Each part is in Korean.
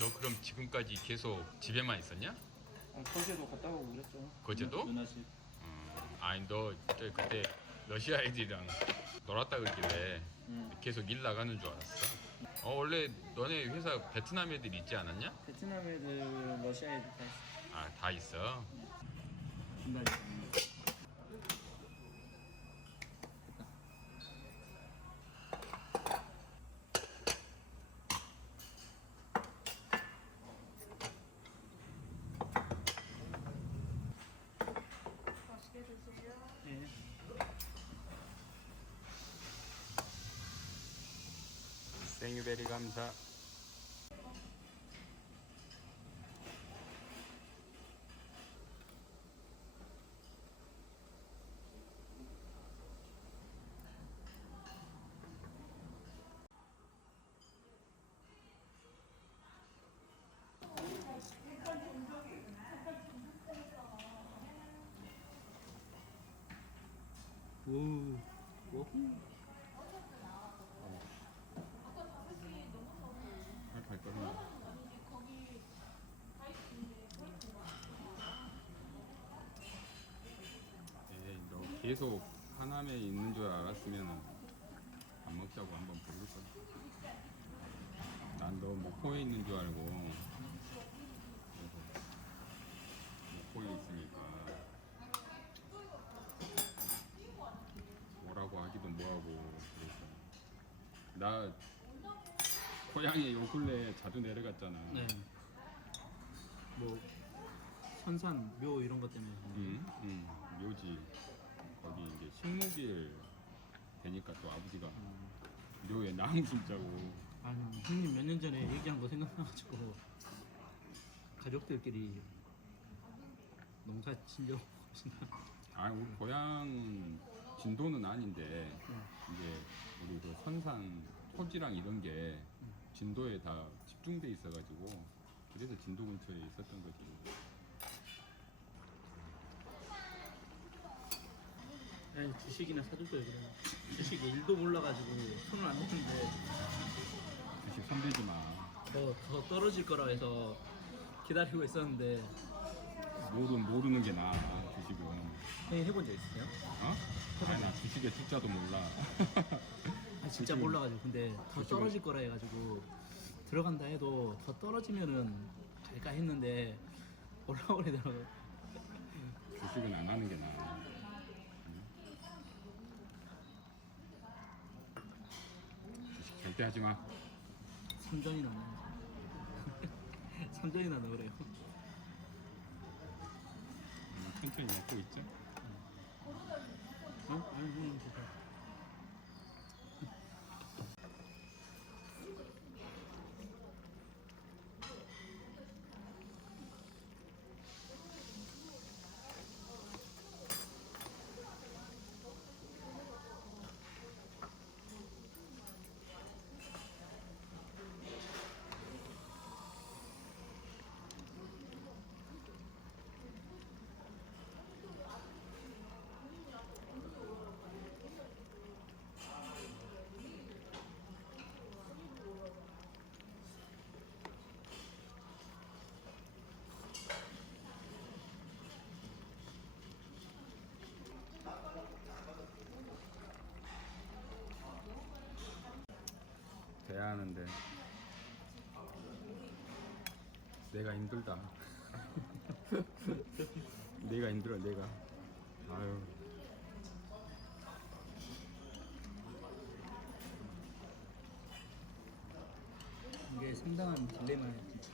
너 그럼 지금까지 계속 집에만 있었냐? 거제도 갔다 오고 그랬죠. 거제도? 누나 집. 아니 너 그때 러시아 애들이랑 놀았다 그러길래 계속 일 나가는 줄 알았어. 원래 너네 회사 베트남 애들 있지 않았냐? 베트남 애들, 러시아 애들 다 있어. 아, 다 있어. 중간에. 맛있게 드세요. 네. 생유베리 감사. 오. 갈 거구나. 너 계속 하남에 있는 줄 알았으면 밥 먹자고 한번 부를 거야. 난 너 목포에 있는 줄 알고. 그래서 목포에 있으니까 뭐라고 하기도 뭐하고 그래서 나 고향에 요 근래에 자주 내려갔잖아. 네. 뭐 선산, 묘 이런 것 때문에. 묘지 거기 이제 식목일 되니까 또 아버지가 묘에 나무 심자고. 아니 형님 몇 년 전에 얘기한 거 생각나가지고 가족들끼리 농사 지려고 하시나. 아, 우리 고향 진도는 아닌데 이제 우리 그 선산 토지랑 이런 게 진도에 다 집중돼 있어가지고 그래서 진도 근처에 있었던 거지. 아니 주식이나 사줬어요. 그래. 주식이 일도 몰라가지고 손을 안 댔는데 주식 손대지 마. 더 떨어질 거라 해서 기다리고 있었는데. 모르는 게 나아, 주식은. 형님 해본 적 있으세요? 어? 아니, 나 주식의 숫자도 몰라. 아, 진짜 주식은- 몰라가지고. 근데 더 주식은- 떨어질 거라 해가지고 들어간다 해도 더 떨어지면은 갈까 했는데 올라오래더라고. 주식은 안 하는 게 나아. 주식 절대 하지 마. 3전이나 넣어. 3전이나 넣으래요. 천천히 먹고 있죠? 어? 아니 좋다. 돼야 하는데 내가 힘들다. 내가 힘들어, 내가. 아유. 이게 상당한 딜레마예요 진짜.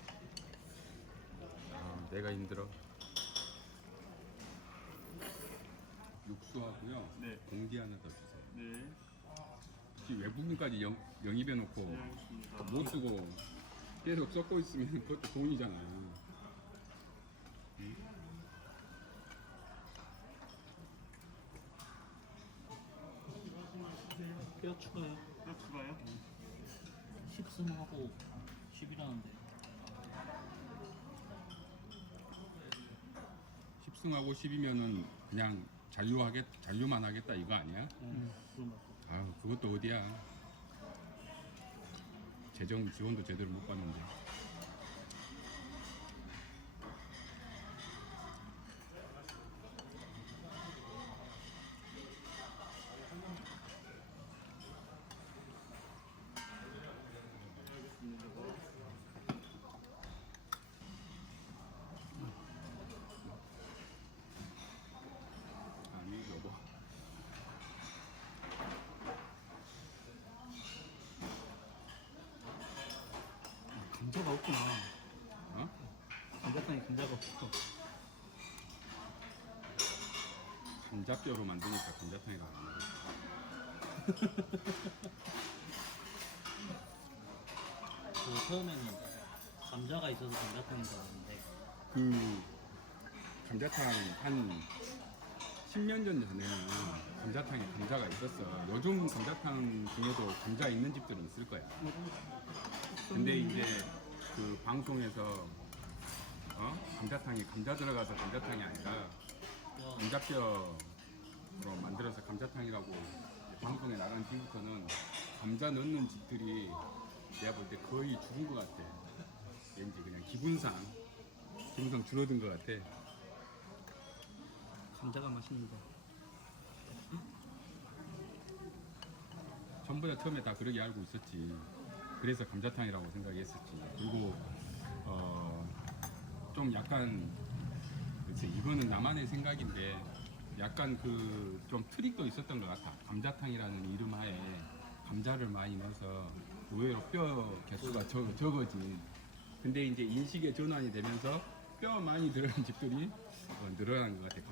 내가 힘들어. 육수하고요. 네. 공기 하나 더 주세요. 네. 혹시 외국인까지 영입해 놓고 알겠습니다. 못 쓰고 계속 썩고 있으면 그것도 돈이잖아요. 뼈 추가요. 몇 추가요? 10승하고 10이라는데. 10승하고 10이면은 그냥 잔류만 하겠다 이거 아니야? 그런 것 같아. 아유, 그것도 어디야? 재정 지원도 제대로 못 받는데. 감자가 없구나. 어? 감자탕에 감자가 없어. 감자뼈로 만드니까 감자탕이라고 하는 거야. 그 처음에는 감자가 있어서 감자탕인 줄 알았는데 그 감자탕 한 10년 전에는 감자탕에 감자가 있었어. 요즘 감자탕 중에도 감자 있는 집들은 있을 거야. 근데 이제 그 방송에서 감자탕이 감자 들어가서 감자탕이 아니라 감자뼈로 만들어서 감자탕이라고 이제 방송에 나간 뒤부터는 감자 넣는 집들이 내가 볼 때 거의 죽은 것 같아. 왠지 그냥 기분상 줄어든 것 같아. 감자가 맛있는데. 전부 다 처음에 다 그러게 알고 있었지. 그래서 감자탕이라고 생각했었지. 그리고 좀 약간 글쎄 이거는 나만의 생각인데 약간 그 좀 트릭도 있었던 것 같아. 감자탕이라는 이름 하에 감자를 많이 넣어서 의외로 뼈 개수가 적어진. 근데 이제 인식의 전환이 되면서 뼈 많이 들어간 집들이 늘어난 것 같아.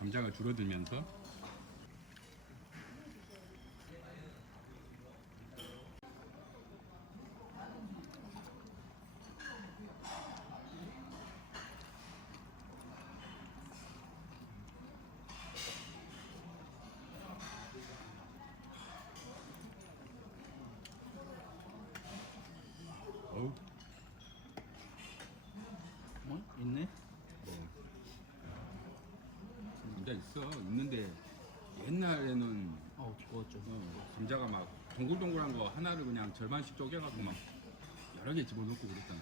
감자가 줄어들면서. 어우, 있네? 감자 있어. 있는데 옛날에는 죽었죠. 감자가 막 동글동글한 거 하나를 그냥 절반씩 쪼개갖고 막 여러 개 집어넣고 그랬잖아.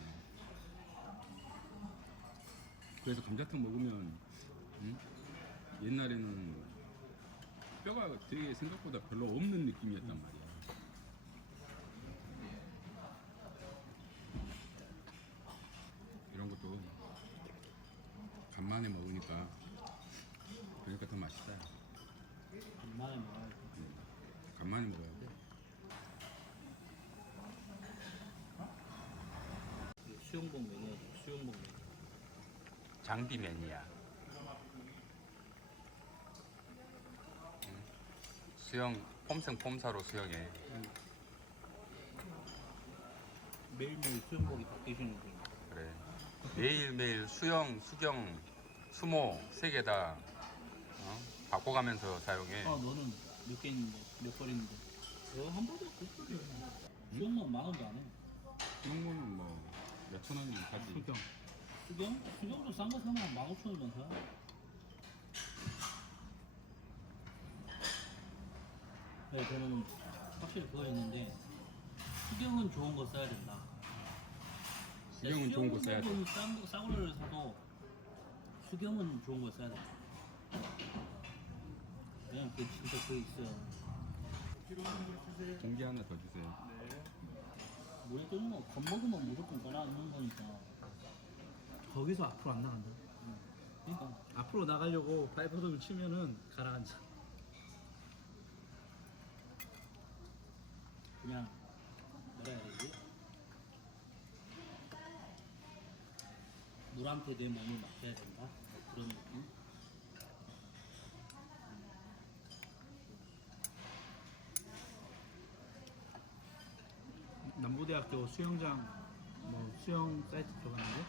그래서 감자탕 먹으면 옛날에는 뼈가 되게 생각보다 별로 없는 느낌이었단 말이야. 이런 것도 간만에 먹으니까 그러니까 더 맛있다. 간만에 먹어야 돼. 간만에 먹어야 돼. 수영복 메뉴, 수영복 메뉴. 장비 매니아. 수영 폼생 폼사로 수영해. 매일매일 수영복이 바뀌시는 분. 그래. 매일매일 수영, 수경, 수모 세 개 다 바꿔가면서 사용해. 너는 몇 개 있는데, 몇 벌 있는데? 한 벌도 없어. 수영복 10,000원도 안 해. 수영모는 뭐 몇천 원이 사지. 수경. 수경도 싼 거 사면 15,000원만 사. 네, 저는 확실히 그거 있는데 수경은 좋은 거 써야 된다. 수경은 좋은 거 써야 돼. 수경은 싼 거를 사도 수경은 좋은 거 써야 돼. 그냥 그 진짜 그거 있어요. 공기 하나 더 주세요. 물에 끓는 거 겁먹으면 무조건 깔아놓는 거니까. 거기서 앞으로 안 나간다. 그러니까 앞으로 나가려고 발버둥을 치면은 가라앉아. 그냥 뭐라 해야 되지? 물한테 내 몸을 맡겨야 된다? 뭐 그런 느낌? 남부대학교 수영장 뭐 수영 사이트 들어갔는데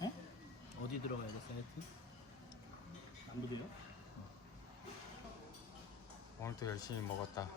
어? 어디 들어가야 돼 사이트? 남부대요? 오늘도 열심히 먹었다.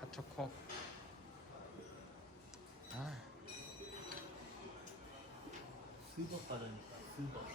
핫초코. 듬뿍